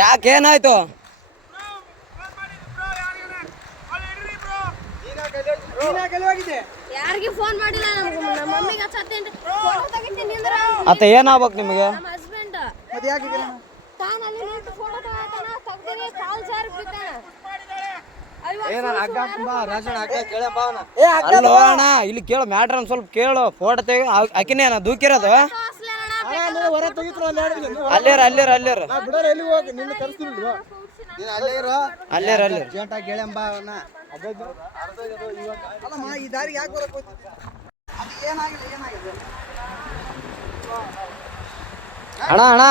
ಯಾಕೆ ಏನಾಯ್ತು? ಯಾರಿಗೆ ಫೋನ್ ಮಾಡಿಲ್ಲ, ನಮ್ಮ ಮಮ್ಮಿಗೆ ಹಚ್ಚತ್ತೇನ್ರಿ. ಫೋಟೋ ತೆಗಿತೀನಿ ಅಂದ್ರೆ ಅತ್ತ ಏನಾಗ್ಬೇಕು ನಿಮಗೆ? ನಮ್ಮ ಹಸ್ಬೆಂಡ್ ತಾನು ಅಲ್ಲಿ ನಿಂತು ಫೋಟೋ ತಗೋತಾನ, ತೆಗ್ದಿನಿ ಕಾಲ್ ಜಾರಿ ಬಿದ್ದಾನ. ಅಲ್ಲೋ ಅಣ್ಣ, ಇಲ್ಲಿ ಕೇಳು ಮ್ಯಾಟ್ರ್ ಒಂದ್ ಸ್ವಲ್ಪ ಕೇಳು. ಫೋಟೋ ತೆಗಿ ಆಕಿನೇ ದೂಕಿರೋದು. ಅಲ್ಲೇರ ಅಣ್ಣ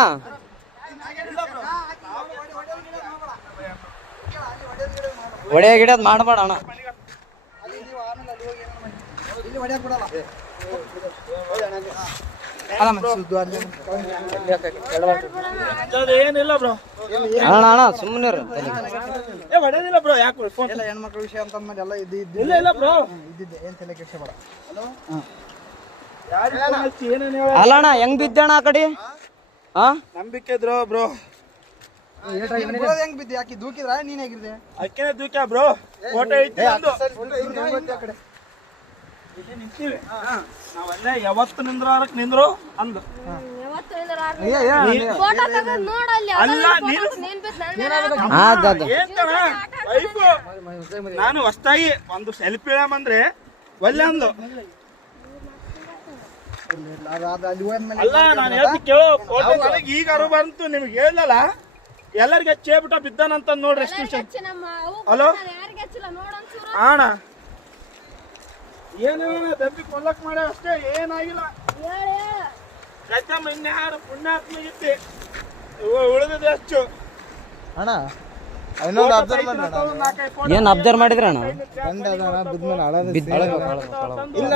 ಒಡೆಯ ಗಿಡದ್ ಮಾಡಬೇಡ ಅಣ್ಣ. ಏನಿಲ್ಲ ಬ್ರೋ, ಅಣ್ಣ ಸುಮ್ಮನೆ ಹೊಡೆದಿಲ್ಲ ಬ್ರೋ. ಯಾಕೆ ಫೋನ್ ಹೆಣ್ಮಕ್ಳ ವಿಷಯ ಅಂತಂದ್ಮೇಲೆ ಎಲ್ಲ ಇಲ್ಲ ಇಲ್ಲ ಬ್ರೋ, ಇದ್ದಿದ್ದೆ ಏನ್ ತಲೆ ಕೆಡಿಸ್ಬೇಡ. ಅಲ್ಲ ಅಣ್ಣ ಹೆಂಗ್ ಬಿದ್ದಣ್ಣ ಆ ಕಡೆ? ನಂಬಿಕೆ ಇದ್ರು ಬ್ರೋ. ಹೆಂಗ್ ಬಿದ್ದೆ? ಯಾಕೆ ದೂಕಿದ್ರ ನೀನ್ ಹೇಗಿರ್ದೆ? ಅಕ್ಕಿನೇ ದೂಕ್ಯ ಬ್ರೋ. ಫೋಟೋ ಐತಿ ನಿಂತೀವಿ ನಾವಲ್ಲೇ. ಯಾವತ್ತು ನಿಂದ್ರಕ್ ನಿಂದ್ರು ಅಂದು. ಫೋಟೋ ತೆಗೆದು ನೋಡಲ್ಲಿ. ಅಲ್ಲ ನೀನು ವೈಫು ನಾನು ಹೊಸ್ತಾಗಿ ಒಂದು ಸೆಲ್ಫಿ ಇಳಮಂದ್ರೆ ಒಲ್ಲೆ ಅಂದು. ಅಲ್ಲ ನಾನು ಹೇಳ್ತಿ ಕೇಳೋ. ಫೋಟೋ ನನಗೆ ಈಗ ಅರು ಬಂತು, ನಿಮ್ಗೆ ಹೇಳಲ್ಲ. ಎಲ್ಲರಿಗೆ ಚೇಬಿಟ ಬಿದ್ದಾನಂತ ನೋಡ್ರಿ. ಎಷ್ಟು ಹಲೋ ಅಣ್ಣ, ಏನೇನ ದಬ್ಬಿ ಕೊಲ್ಲಕ್ ಮಾಡ ಅಷ್ಟೇ, ಏನಾಗಿಲ್ಲ. ಇನ್ಯಾರು ಪುಣ್ಯಾತ್ಮ ಇದ್ದೆ ಉಳಿದಿದೆ ಹೆಚ್ಚು. ಅಣ್ಣ ಏನ್ ಅಬ್ಸರ್ವ್ ಮಾಡಿದ್ರಣ್ಣ? ಇಲ್ಲ